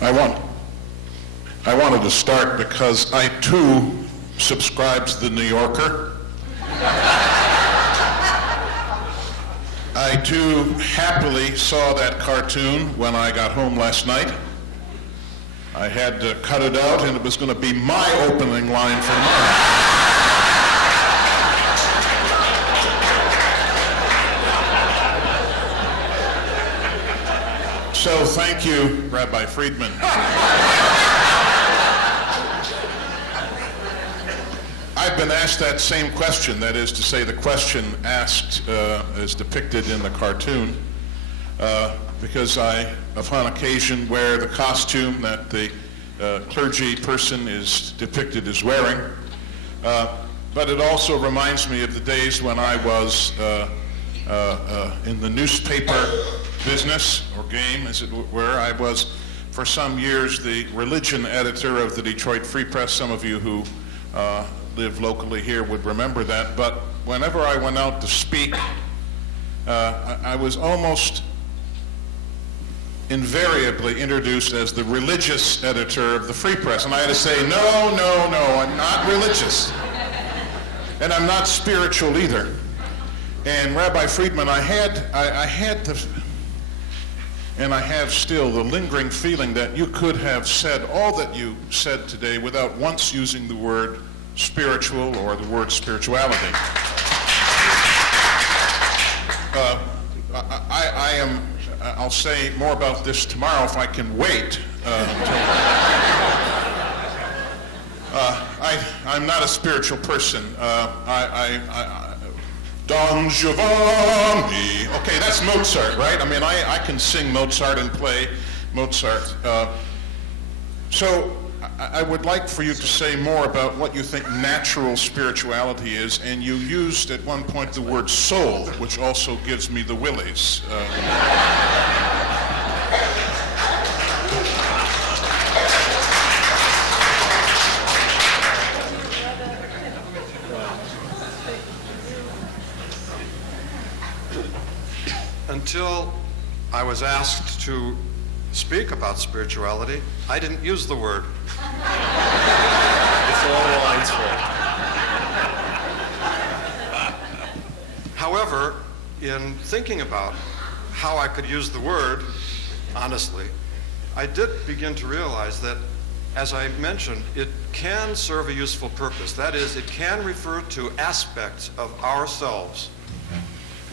I wanted to start because I too subscribe to the New Yorker. I too happily saw that cartoon when I got home last night. I had to cut it out, and it was going to be my opening line for tomorrow. So thank you, Rabbi Friedman. I've been asked that same question, that is to say the question asked as depicted in the cartoon, because I, upon occasion, wear the costume that the clergy person is depicted as wearing. But it also reminds me of the days when I was in the newspaper business, or game as it were. I was for some years the religion editor of the Detroit Free Press. Some of you who live locally here would remember that. But whenever I went out to speak, I was almost invariably introduced as the religious editor of the Free Press. And I had to say, no, I'm not religious. And I'm not spiritual either. And Rabbi Friedman, I had the, and I have still, the lingering feeling that you could have said all that you said today without once using the word spiritual or the word spirituality. I'll say more about this tomorrow if I can wait. I'm not a spiritual person. Don Giovanni. Okay, that's Mozart, right? I mean, I can sing Mozart and play Mozart. So I would like for you to say more about what you think natural spirituality is, and you used at one point the word soul, which also gives me the willies. Until I was asked to speak about spirituality, I didn't use the word. It's all lines full. However, in thinking about how I could use the word, honestly, I did begin to realize that, as I mentioned, it can serve a useful purpose. That is, it can refer to aspects of ourselves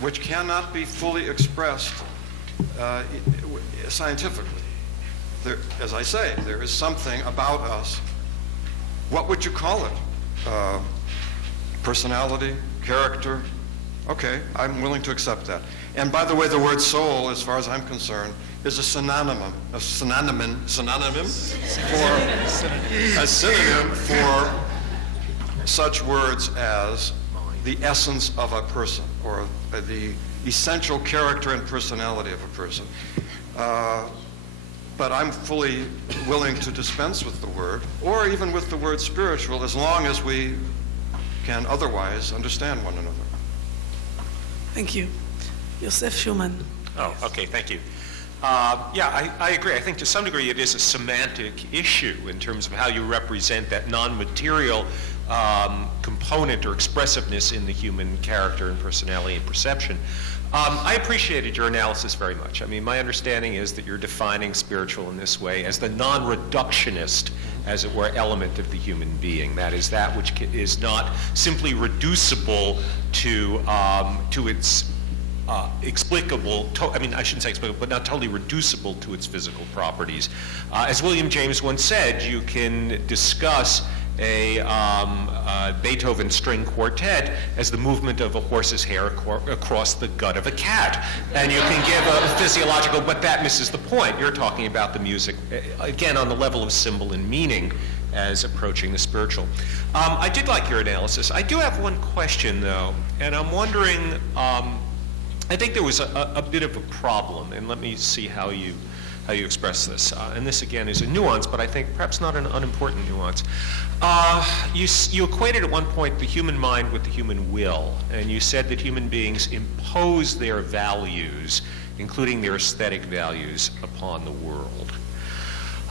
which cannot be fully expressed scientifically. There, as I say, there is something about us. What would you call it? Personality, character? Okay, I'm willing to accept that. And by the way, the word soul, as far as I'm concerned, is a synonym for such words as the essence of a person, or the essential character and personality of a person. But I'm fully willing to dispense with the word, or even with the word spiritual, as long as we can otherwise understand one another. Thank you. Yosef Schumann. Oh, okay, thank you. I agree. I think to some degree it is a semantic issue in terms of how you represent that non-material component or expressiveness in the human character and personality and perception. I appreciated your analysis very much. I mean, my understanding is that you're defining spiritual in this way as the non-reductionist, as it were, element of the human being. That is that which is not simply reducible to its explicable, I shouldn't say explicable, but not totally reducible to its physical properties. As William James once said, you can discuss a Beethoven string quartet as the movement of a horse's hair across the gut of a cat. And you can give a physiological, but that misses the point. You're talking about the music, again, on the level of symbol and meaning as approaching the spiritual. I did like your analysis. I do have one question, though, and I'm wondering, I think there was a bit of a problem, and let me see how you express this. And this, again, is a nuance, but I think perhaps not an unimportant nuance. You equated at one point the human mind with the human will, and you said that human beings impose their values, including their aesthetic values, upon the world.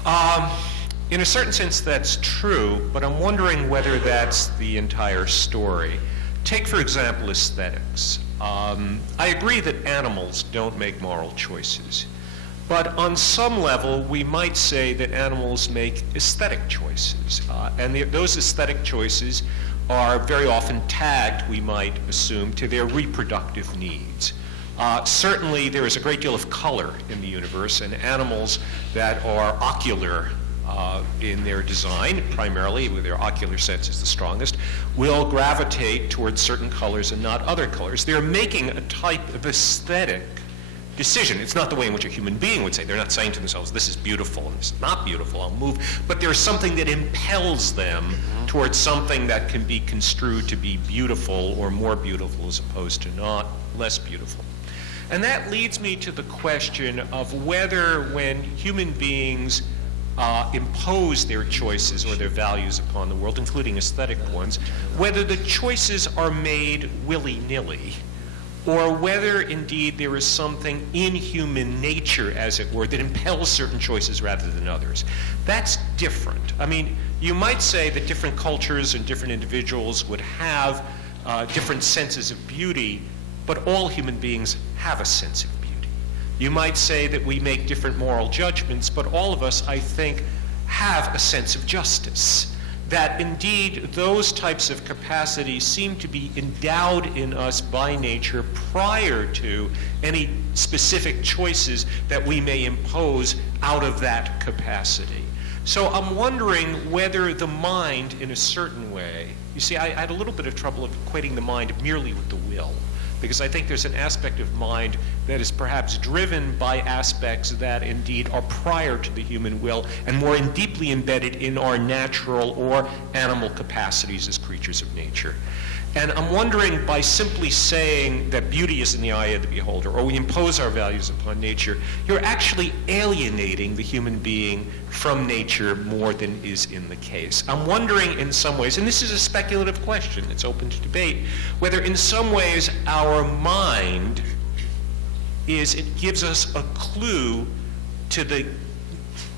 In a certain sense, that's true, but I'm wondering whether that's the entire story. Take, for example, aesthetics. I agree that animals don't make moral choices, but on some level, we might say that animals make aesthetic choices, and those aesthetic choices are very often tagged, we might assume, to their reproductive needs. Certainly, there is a great deal of color in the universe, and animals that are ocular in their design, primarily where their ocular sense is the strongest, will gravitate towards certain colors and not other colors. They're making a type of aesthetic decision. It's not the way in which a human being would say. They're not saying to themselves, this is beautiful and this is not beautiful, I'll move. But there's something that impels them towards something that can be construed to be beautiful or more beautiful as opposed to not less beautiful. And that leads me to the question of whether when human beings impose their choices or their values upon the world, including aesthetic ones, whether the choices are made willy-nilly, or whether indeed there is something in human nature, as it were, that impels certain choices rather than others. That's different. I mean, you might say that different cultures and different individuals would have different senses of beauty, but all human beings have a sense of beauty. You might say that we make different moral judgments, but all of us, I think, have a sense of justice. That indeed those types of capacities seem to be endowed in us by nature prior to any specific choices that we may impose out of that capacity. So I'm wondering whether the mind, in a certain way, you see, I had a little bit of trouble equating the mind merely with the will, because I think there's an aspect of mind that is perhaps driven by aspects that indeed are prior to the human will and more deeply embedded in our natural or animal capacities as creatures of nature. And I'm wondering, by simply saying that beauty is in the eye of the beholder, or we impose our values upon nature, you're actually alienating the human being from nature more than is in the case. I'm wondering in some ways, and this is a speculative question, it's open to debate, whether in some ways our mind it gives us a clue to the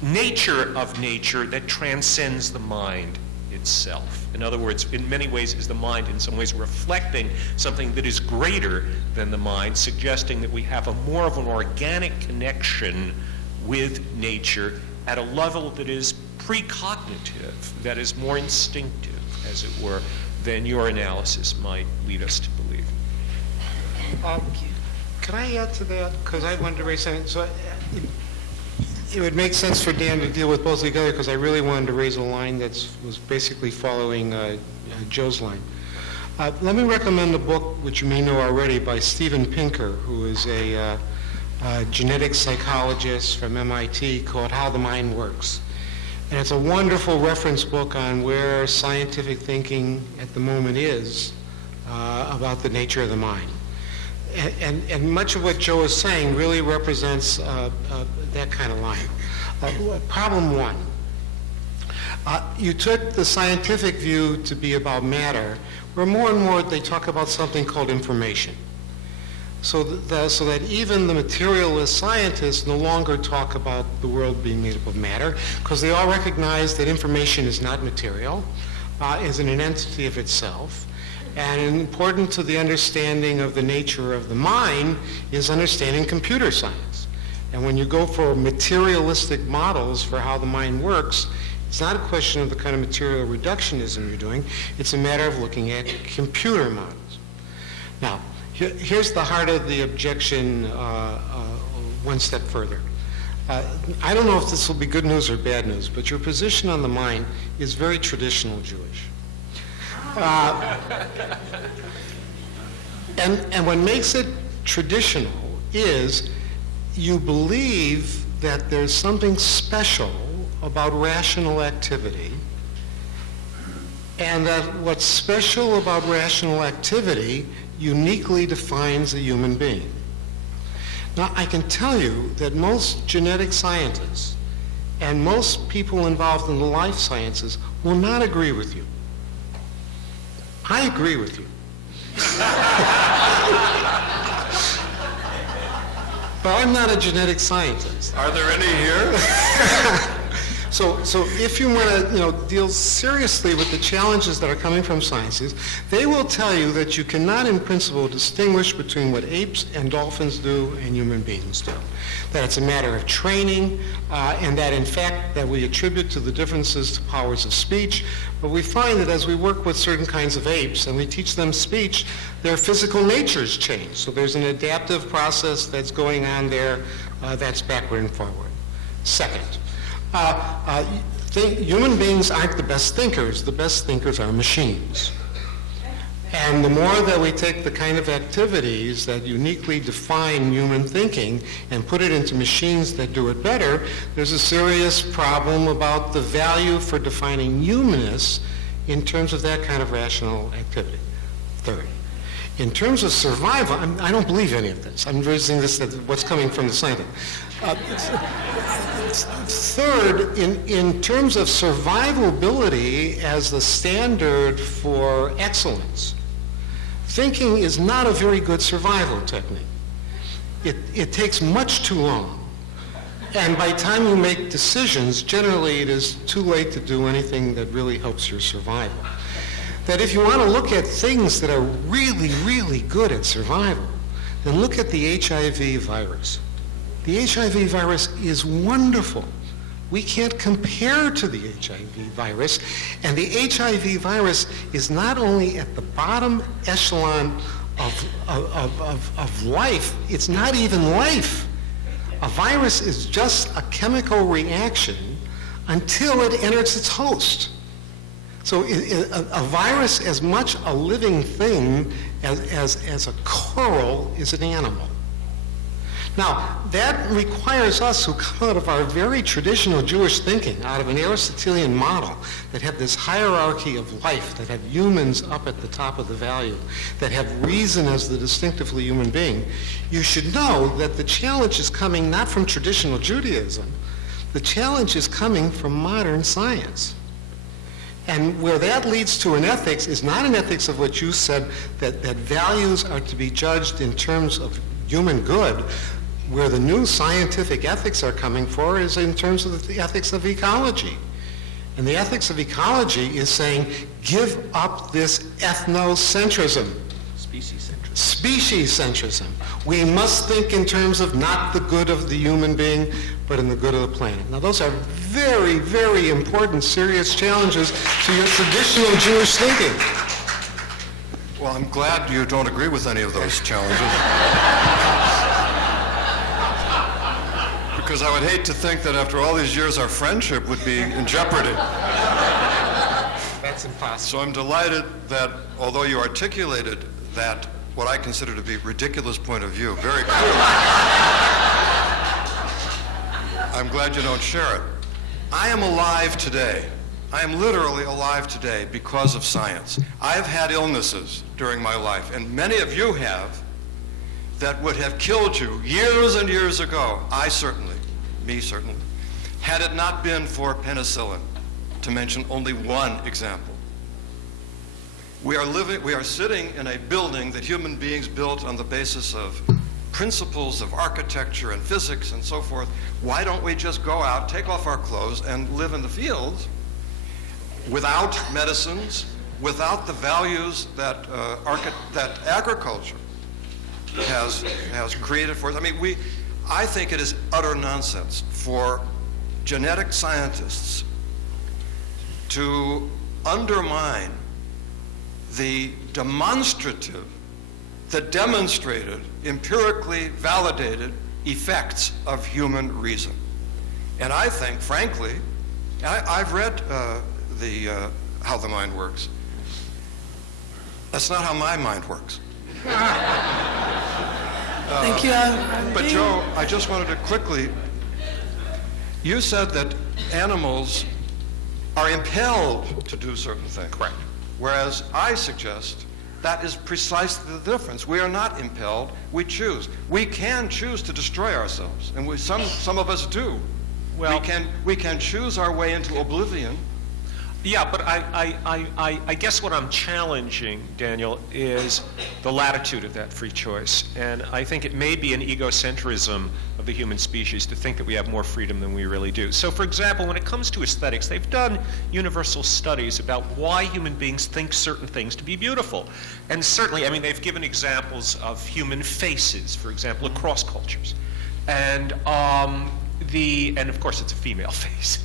nature of nature that transcends the mind itself. In other words, in many ways is the mind in some ways reflecting something that is greater than the mind, suggesting that we have a more of an organic connection with nature at a level that is precognitive, that is more instinctive, as it were, than your analysis might lead us to believe. Can I add to that? Because I wanted to raise something. So it would make sense for Dan to deal with both together, because I really wanted to raise a line that was basically following Joe's line. Let me recommend a book which you may know already by Steven Pinker, who is a genetic psychologist from MIT, called How the Mind Works. And it's a wonderful reference book on where scientific thinking at the moment is about the nature of the mind. And much of what Joe is saying really represents that kind of line. Problem one, you took the scientific view to be about matter, where more and more they talk about something called information. So that even the materialist scientists no longer talk about the world being made up of matter, because they all recognize that information is not material, is an entity of itself. And important to the understanding of the nature of the mind is understanding computer science. And when you go for materialistic models for how the mind works, it's not a question of the kind of material reductionism you're doing. It's a matter of looking at computer models. Now, here's the heart of the objection one step further. I don't know if this will be good news or bad news, but your position on the mind is very traditional Jewish. And what makes it traditional is you believe that there's something special about rational activity, and that what's special about rational activity uniquely defines a human being. Now, I can tell you that most genetic scientists and most people involved in the life sciences will not agree with you. I agree with you. But I'm not a genetic scientist. Are there any here? So if you want to, deal seriously with the challenges that are coming from sciences, they will tell you that you cannot, in principle, distinguish between what apes and dolphins do and human beings do. That it's a matter of training, and that, in fact, that we attribute to the differences to powers of speech. But we find that as we work with certain kinds of apes and we teach them speech, their physical natures change. So there's an adaptive process that's going on there that's backward and forward. Second, human beings aren't the best thinkers. The best thinkers are machines. And the more that we take the kind of activities that uniquely define human thinking and put it into machines that do it better, there's a serious problem about the value for defining humanness in terms of that kind of rational activity. Third, in terms of survival, I don't believe any of this. I'm raising this as what's coming from the scientist. Third, in terms of survivability as the standard for excellence, thinking is not a very good survival technique. It takes much too long. And by the time you make decisions, generally it is too late to do anything that really helps your survival. That if you want to look at things that are really, really good at survival, then look at the HIV virus. The HIV virus is wonderful. We can't compare to the HIV virus, and the HIV virus is not only at the bottom echelon of life, it's not even life. A virus is just a chemical reaction until it enters its host. So a virus, as much a living thing as a coral, is an animal. Now, that requires us who come out of our very traditional Jewish thinking, out of an Aristotelian model that have this hierarchy of life, that have humans up at the top of the value, that have reason as the distinctively human being. You should know that the challenge is coming not from traditional Judaism. The challenge is coming from modern science. And where that leads to an ethics is not an ethics of what you said, that values are to be judged in terms of human good. Where the new scientific ethics are coming for is in terms of the ethics of ecology. And the ethics of ecology is saying, give up this ethnocentrism. Speciescentrism. We must think in terms of not the good of the human being, but in the good of the planet. Now, those are very, very important, serious challenges to your traditional Jewish thinking. Well, I'm glad you don't agree with any of those challenges. Because I would hate to think that after all these years our friendship would be in jeopardy. That's impossible. So I'm delighted that although you articulated that, what I consider to be ridiculous point of view very clearly, I'm glad you don't share it. I am alive today. I am literally alive today because of science. I've had illnesses during my life, and many of you have, that would have killed you years and years ago. Me certainly, had it not been for penicillin, to mention only one example. We are sitting in a building that human beings built on the basis of principles of architecture and physics and so forth. Why don't we just go out, take off our clothes, and live in the fields without medicines, without the values that agriculture has created for us? I mean, I think it is utter nonsense for genetic scientists to undermine the demonstrated, empirically validated effects of human reason. And I think, frankly, I've read How the Mind Works. That's not how my mind works. Thank you. But Joe, I just wanted to quickly, you said that animals are impelled to do certain things. Correct. Whereas I suggest that is precisely the difference. We are not impelled, we choose. We can choose to destroy ourselves, and some of us do. Well, we can choose our way into oblivion, Yeah, but I guess what I'm challenging, Daniel, is the latitude of that free choice. And I think it may be an egocentrism of the human species to think that we have more freedom than we really do. So, for example, when it comes to aesthetics, they've done universal studies about why human beings think certain things to be beautiful. And certainly, I mean, they've given examples of human faces, for example, across cultures. And and of course it's a female face.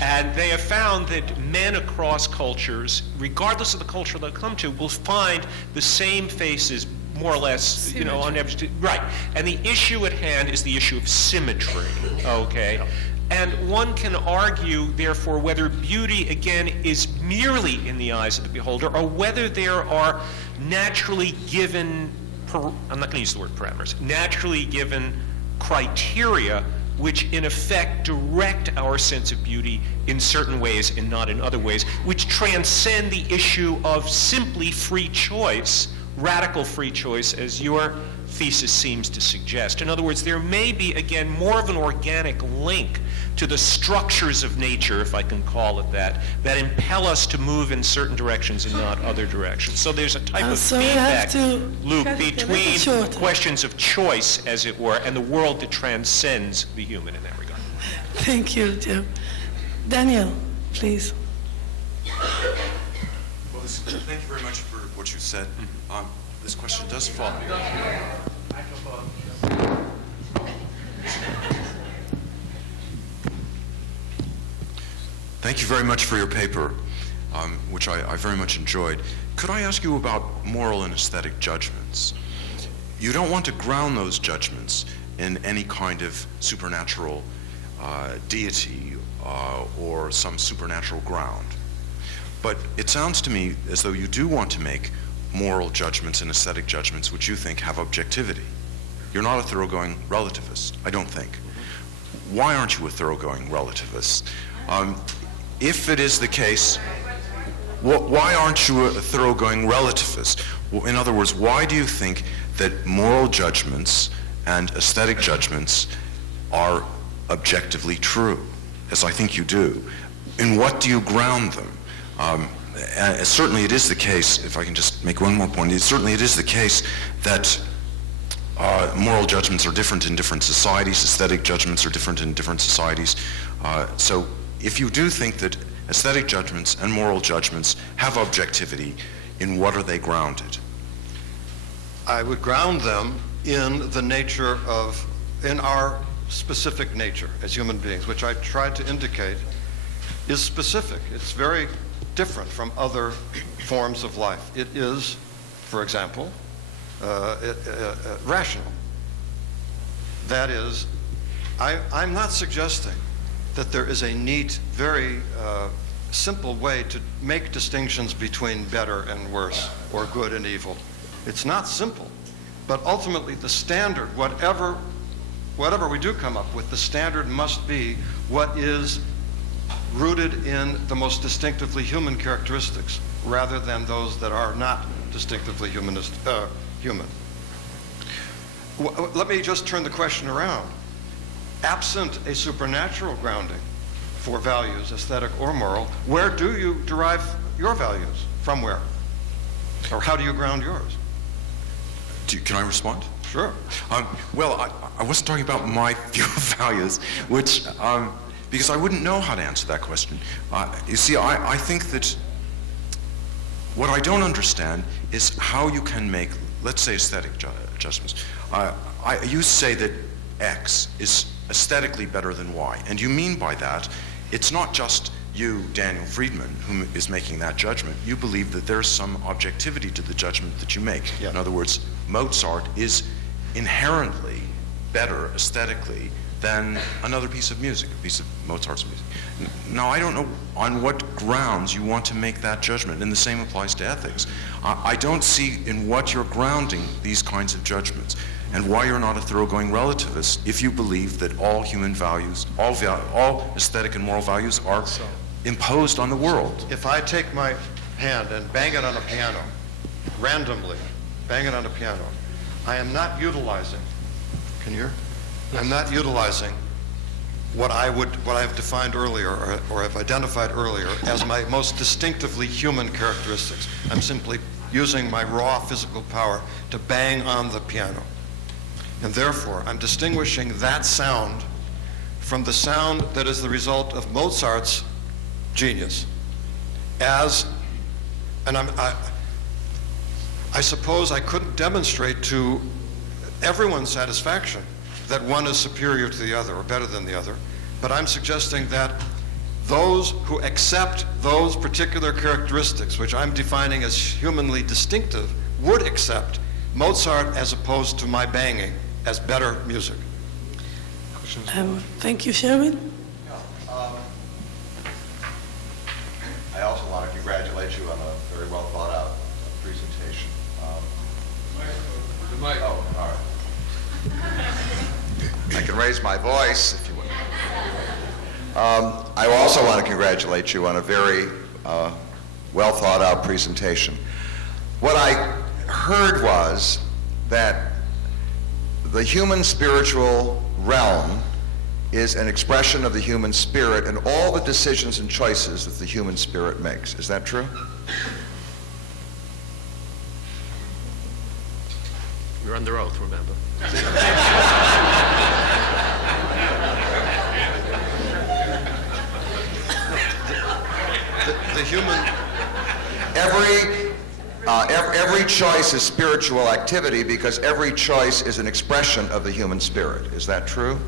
And they have found that men across cultures, regardless of the culture they come to, will find the same faces more or less, you know, on average. Right. And the issue at hand is the issue of symmetry, okay? Yeah. And one can argue, therefore, whether beauty, again, is merely in the eyes of the beholder, or whether there are naturally given, I'm not going to use the word parameters, naturally given criteria which in effect direct our sense of beauty in certain ways and not in other ways, which transcend the issue of simply free choice, radical free choice, as your thesis seems to suggest. In other words, there may be, again, more of an organic link to the structures of nature, if I can call it that impel us to move in certain directions and not other directions. So there's a type of feedback loop between questions of choice, as it were, and the world that transcends the human in that regard. Thank you, Joe. Daniel, please. Well, thank you very much for what you said. This question does fall. Thank you very much for your paper, which I very much enjoyed. Could I ask you about moral and aesthetic judgments? You don't want to ground those judgments in any kind of supernatural deity or some supernatural ground. But it sounds to me as though you do want to make moral judgments and aesthetic judgments which you think have objectivity. You're not a thoroughgoing relativist, I don't think. Why aren't you a thoroughgoing relativist? If it is the case, why aren't you a thoroughgoing relativist? In other words, why do you think that moral judgments and aesthetic judgments are objectively true, as I think you do? In what do you ground them? Certainly it is the case, if I can just make one more point, certainly it is the case that moral judgments are different in different societies, aesthetic judgments are different in different societies. So if you do think that aesthetic judgments and moral judgments have objectivity, in what are they grounded? I would ground them in the nature of, in our specific nature as human beings, which I tried to indicate is specific. It's very different from other forms of life. It is, for example, rational. That is, I'm not suggesting that there is a neat, very simple way to make distinctions between better and worse, or good and evil. It's not simple, but ultimately the standard, whatever we do come up with, the standard must be what is rooted in the most distinctively human characteristics, rather than those that are not distinctively human. Let me just turn the question around. Absent a supernatural grounding for values, aesthetic or moral, where do you derive your values? From where? Or how do you ground yours? Can I respond? Sure. Well, I wasn't talking about my view of values, which, because I wouldn't know how to answer that question. You see, I think that what I don't understand is how you can make, let's say, aesthetic adjustments. You say that X is aesthetically better than Y, and you mean by that, it's not just you, Daniel Friedman, who is making that judgment. You believe that there's some objectivity to the judgment that you make. Yeah. In other words, Mozart is inherently better aesthetically than another piece of music, a piece of Mozart's music. Now, I don't know on what grounds you want to make that judgment, and the same applies to ethics. I don't see in what you're grounding these kinds of judgments, and why you're not a thoroughgoing relativist if you believe that all human values, all aesthetic and moral values are imposed on the world. If I take my hand and bang it on a piano, randomly, bang it on a piano, I am not utilizing, can you hear? Yes. I'm not utilizing what I've defined earlier or have identified earlier as my most distinctively human characteristics. I'm simply using my raw physical power to bang on the piano. And therefore, I'm distinguishing that sound from the sound that is the result of Mozart's genius. I suppose I couldn't demonstrate to everyone's satisfaction that one is superior to the other or better than the other, but I'm suggesting that those who accept those particular characteristics, which I'm defining as humanly distinctive, would accept Mozart as opposed to my banging as better music. Thank you, Sherwin. I also want to congratulate you on a very well thought out presentation. The mic. Oh, all right. I can raise my voice if you want. I also want to congratulate you on a very well thought out presentation. What I heard was that the human spiritual realm is an expression of the human spirit and all the decisions and choices that the human spirit makes. Is that true? You're under oath, remember? The human... Every choice is spiritual activity because every choice is an expression of the human spirit. Is that true?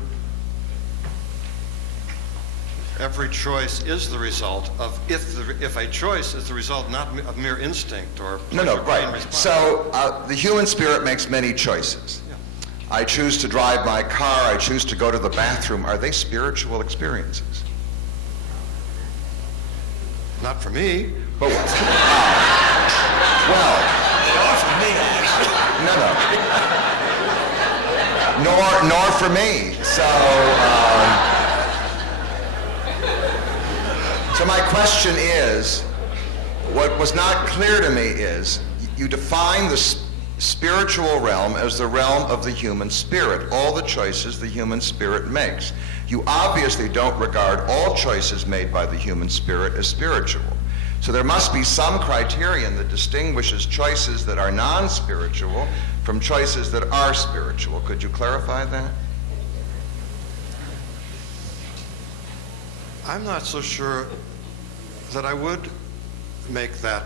Every choice is the result of, if a choice is the result not of mere instinct or No, right. response. So the human spirit makes many choices. Yeah. I choose to drive my car. I choose to go to the bathroom. Are they spiritual experiences? Not for me. But what? Well, no. Nor for me. So my question is, what was not clear to me is, you define the spiritual realm as the realm of the human spirit, all the choices the human spirit makes. You obviously don't regard all choices made by the human spirit as spiritual. So there must be some criterion that distinguishes choices that are non-spiritual from choices that are spiritual. Could you clarify that? I'm not so sure that I would make that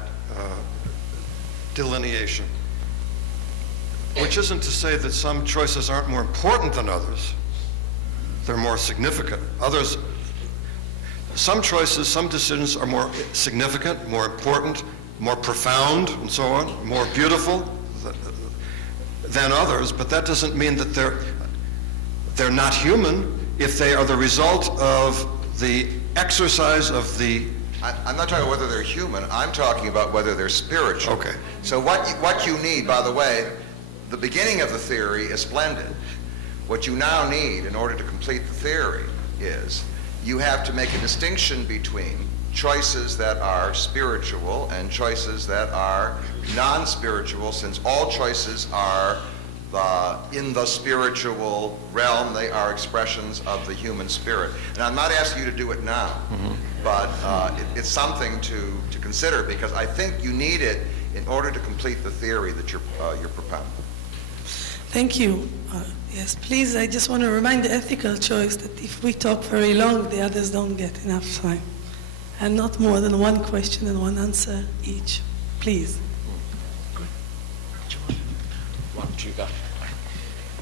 delineation. Which isn't to say that some choices aren't more important than others. They're more significant. Others, some choices, some decisions are more significant, more important, more profound, and so on, more beautiful than others, but that doesn't mean that they're not human if they are the result of the exercise of the... I'm not talking about whether they're human. I'm talking about whether they're spiritual. Okay. So what you need, by the way, the beginning of the theory is splendid. What you now need in order to complete the theory is you have to make a distinction between choices that are spiritual and choices that are non-spiritual, since all choices are in the spiritual realm. They are expressions of the human spirit. And I'm not asking you to do it now, but it's something to consider, because I think you need it in order to complete the theory that you're propounding. Thank you. Yes, please, I just want to remind the ethical choice that if we talk very long, the others don't get enough time. And not more than one question and one answer each. Please. Why don't you go?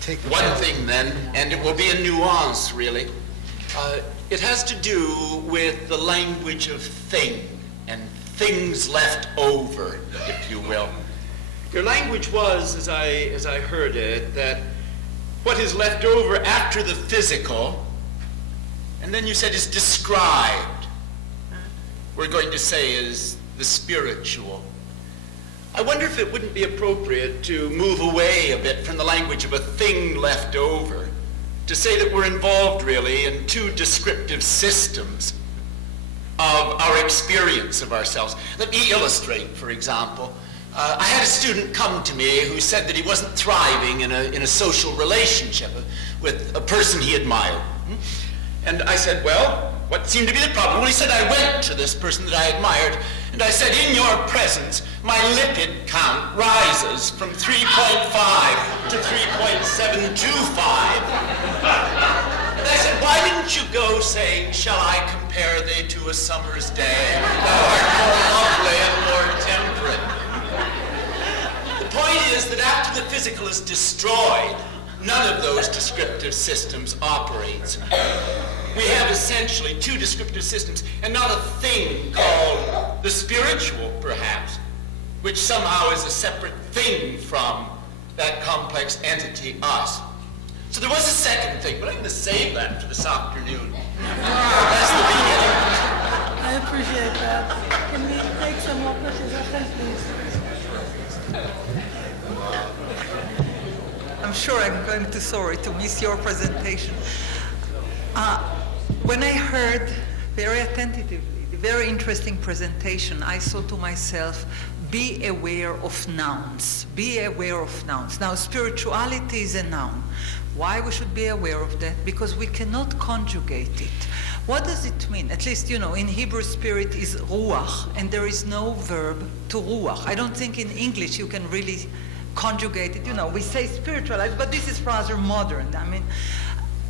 Take the One thing then, and it will be a nuance really. It has to do with the language of thing and things left over, if you will. Your language was, as I heard it, that what is left over after the physical, and then you said is described, we're going to say is the spiritual. I wonder if it wouldn't be appropriate to move away a bit from the language of a thing left over, to say that we're involved really in two descriptive systems of our experience of ourselves. Let me illustrate, for example. I had a student come to me who said that he wasn't thriving in a social relationship with a person he admired. And I said, well, what seemed to be the problem? Well, he said, I went to this person that I admired, and I said, in your presence, my lipid count rises from 3.5 to 3.725. And I said, why didn't you go saying, shall I compare thee to a summer's day? Thou art more lovely and more temperate. The point is that after the physical is destroyed, none of those descriptive systems operates. We have essentially two descriptive systems, and not a thing called the spiritual, perhaps, which somehow is a separate thing from that complex entity, us. So there was a second thing, but I'm going to save that for this afternoon. That's the beginning. I appreciate that. Can we take some more questions? Please. I'm sure I'm going to sorry to miss your presentation. When I heard very attentively the very interesting presentation, I thought to myself, be aware of nouns. Be aware of nouns. Now, spirituality is a noun. Why we should be aware of that? Because we cannot conjugate it. What does it mean? At least, in Hebrew, spirit is ruach, and there is no verb to ruach. I don't think in English you can really conjugate it. We say spiritualized, but this is rather modern.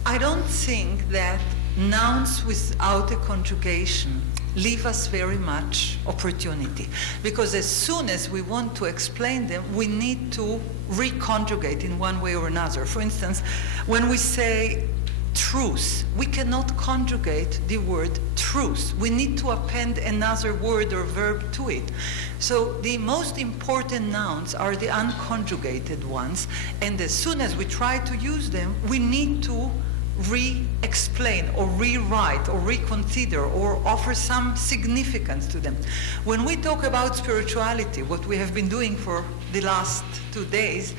I don't think that nouns without a conjugation leave us very much opportunity, because as soon as we want to explain them, we need to reconjugate in one way or another. For instance, when we say truth, we cannot conjugate the word truth. We need to append another word or verb to it. So the most important nouns are the unconjugated ones, and as soon as we try to use them, we need to re-explain or rewrite or reconsider or offer some significance to them. When we talk about spirituality, what we have been doing for the last 2 days,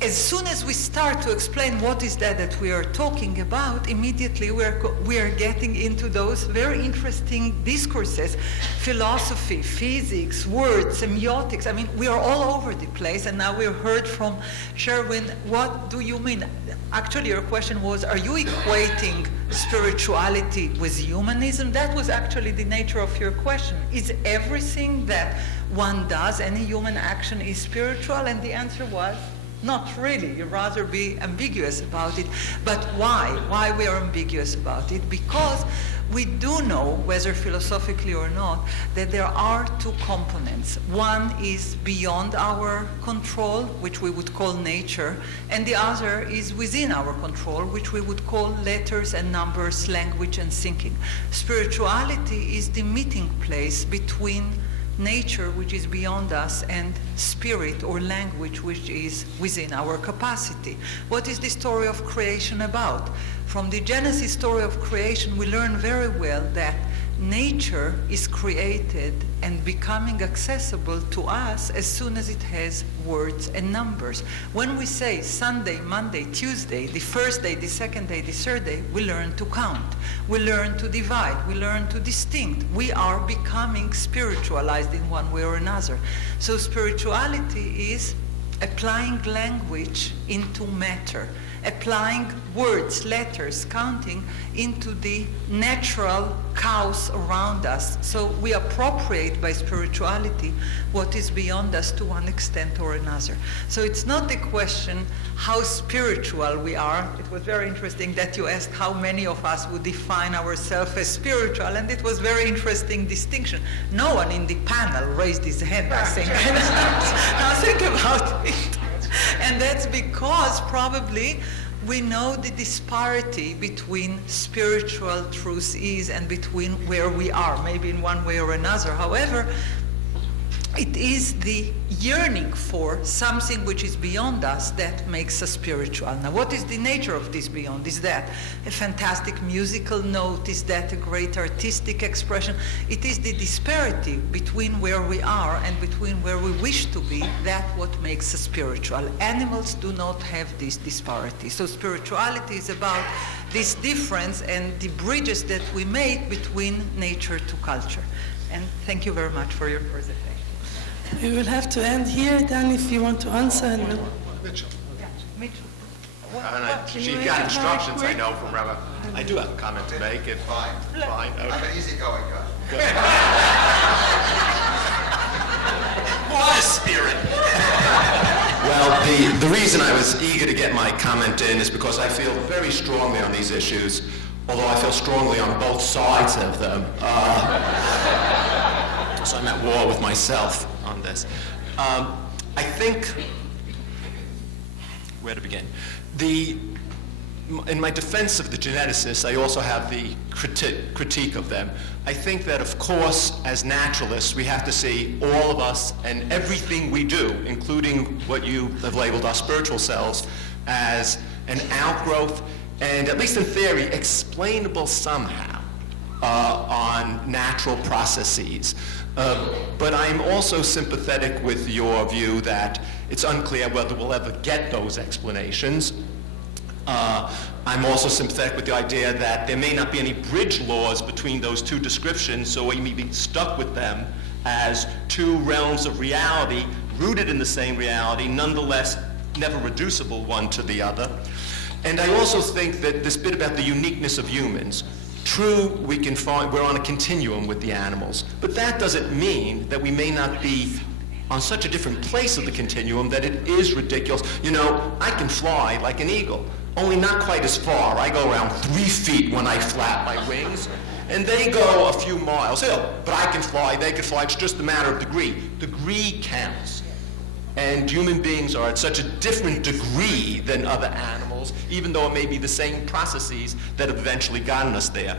as soon as we start to explain what is that we are talking about, immediately we are getting into those very interesting discourses, philosophy, physics, words, semiotics. We are all over the place, and now we heard from Sherwin, what do you mean? Actually, your question was, are you equating spirituality with humanism? That was actually the nature of your question. Is everything that one does, any human action, is spiritual? And the answer was, not really. You'd rather be ambiguous about it. But why? Why we are ambiguous about it? Because we do know, whether philosophically or not, that there are two components. One is beyond our control, which we would call nature, and the other is within our control, which we would call letters and numbers, language and thinking. Spirituality is the meeting place between nature, which is beyond us, and spirit or language, which is within our capacity. What is the story of creation about? From the Genesis story of creation, we learn very well that nature is created and becoming accessible to us as soon as it has words and numbers. When we say Sunday, Monday, Tuesday, the first day, the second day, the third day, we learn to count. We learn to divide. We learn to distinct. We are becoming spiritualized in one way or another. So spirituality is applying language into matter, applying words, letters, counting into the natural chaos around us. So we appropriate by spirituality what is beyond us to one extent or another. So it's not the question how spiritual we are. It was very interesting that you asked how many of us would define ourselves as spiritual, and it was very interesting distinction. No one in the panel raised his hand, I think. Now think about it. And that's because probably we know the disparity between spiritual truth is and between where we are, maybe in one way or another. However, it is the yearning for something which is beyond us that makes us spiritual. Now, what is the nature of this beyond? Is that a fantastic musical note? Is that a great artistic expression? It is the disparity between where we are and between where we wish to be, that what makes us spiritual. Animals do not have this disparity. So spirituality is about this difference and the bridges that we make between nature to culture. And thank you very much for your presentation. We will have to end here, then, if you want to answer. And Mitchell. Yeah, Mitchell. She got instructions, I know, from Rabbi. I do have a comment to make. Fine. Fine, okay. I'm an easygoing guy. What a spirit! Well, the reason I was eager to get my comment in is because I feel very strongly on these issues, although I feel strongly on both sides of them. So I'm at war with myself on this. I think, where to begin? In my defense of the geneticists, I also have the critique of them. I think that, of course, as naturalists, we have to see all of us and everything we do, including what you have labeled our spiritual selves, as an outgrowth and, at least in theory, explainable somehow on natural processes. But I'm also sympathetic with your view that it's unclear whether we'll ever get those explanations. I'm also sympathetic with the idea that there may not be any bridge laws between those two descriptions, so we may be stuck with them as two realms of reality, rooted in the same reality, nonetheless never reducible one to the other. And I also think that this bit about the uniqueness of humans, true, we can find we're on a continuum with the animals, but that doesn't mean that we may not be on such a different place of the continuum that it is ridiculous. You know, I can fly like an eagle, only not quite as far. I go around 3 feet when I flap my wings, and they go a few miles. But I can fly, they can fly. It's just a matter of degree. Degree counts. And human beings are at such a different degree than other animals, even though it may be the same processes that have eventually gotten us there.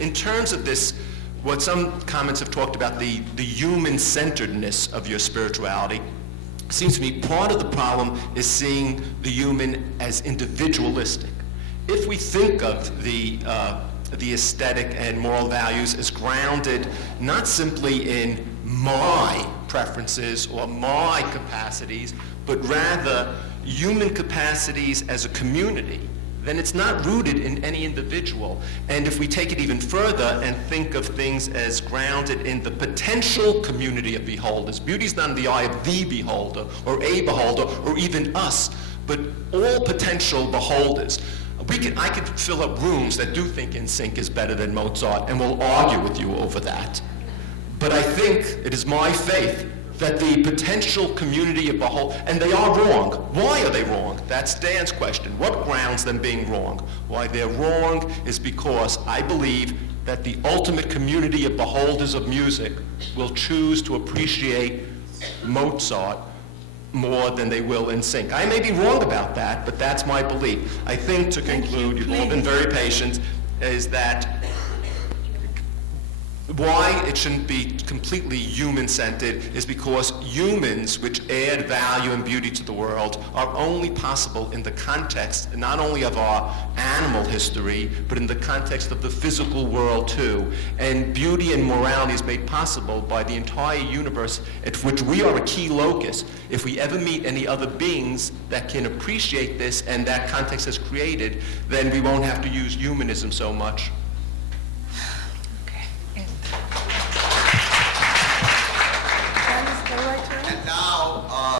In terms of this, what some comments have talked about, the human-centeredness of your spirituality, seems to me part of the problem is seeing the human as individualistic. If we think of the aesthetic and moral values as grounded not simply in my preferences or my capacities, but rather human capacities as a community, then it's not rooted in any individual. And if we take it even further and think of things as grounded in the potential community of beholders, beauty's not in the eye of the beholder or a beholder or even us, but all potential beholders. I could fill up rooms that do think NSYNC is better than Mozart, and we'll argue with you over that. But I think it is my faith that the potential community of beholders, and they are wrong. Why are they wrong? That's Dan's question. What grounds them being wrong? Why they're wrong is because I believe that the ultimate community of beholders of music will choose to appreciate Mozart more than they will NSYNC. I may be wrong about that, but that's my belief. I think, to conclude, you've all been very patient, is that why it shouldn't be completely human-centered is because humans, which add value and beauty to the world, are only possible in the context not only of our animal history, but in the context of the physical world too. And beauty and morality is made possible by the entire universe, at which we are a key locus. If we ever meet any other beings that can appreciate this and that context has created, then we won't have to use humanism so much.